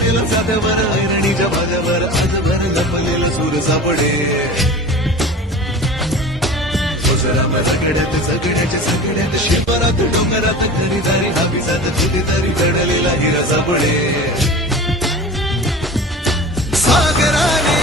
वाटेल साध्यावर ऐरणीच्या भाज्यावर आजभर लपलेलं सूर सापडे सगळ्याच्या सगळ्यात शिवरात डोंगरात घरी दारी हावीसात कुठेतरी घडलेला हिरा सापडे सागराने